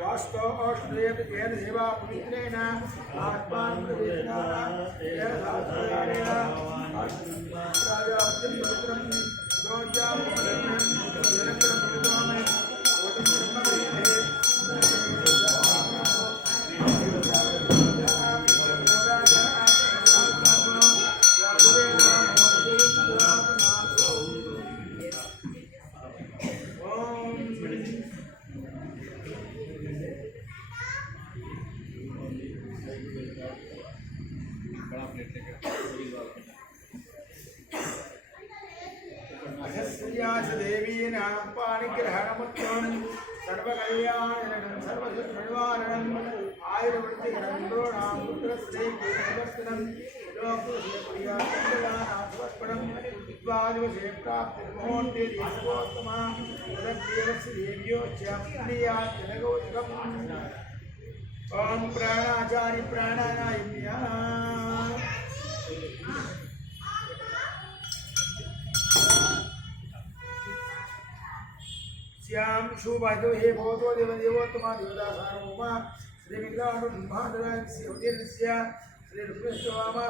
वास्तव औषधेय तेन सेवा पवित्रेण आत्मान प्रवेशना तेन शास्त्रयानेन राजास्यं पवित्रं दोषां पवित्रं निरन्तरं पवित्रं ओतं ब्रह्मवेदे देवीनां पाणिग्रहणमुत्तमं सर्वकल्याणं सर्वसुखनिवारणं आयुर्वृद्धिकरं द्रोणां पुत्रस्यैकवर्तनं लोकप्रियासमर्पणं द्वादशे प्राप्तिर्मुहूर्ते देशोत्तमा तद्देवस्य देव्यो च प्रिया जनगोत्तमम् ॐ प्राणाचारि प्राणानायम्या श्याम शुभादो हे भवतो देव देवोत्तमा देवता सार्वभौमा श्री विद्यानु ब्रह्मांडराज श्री रुद्रस्य श्री रुद्रस्य वामा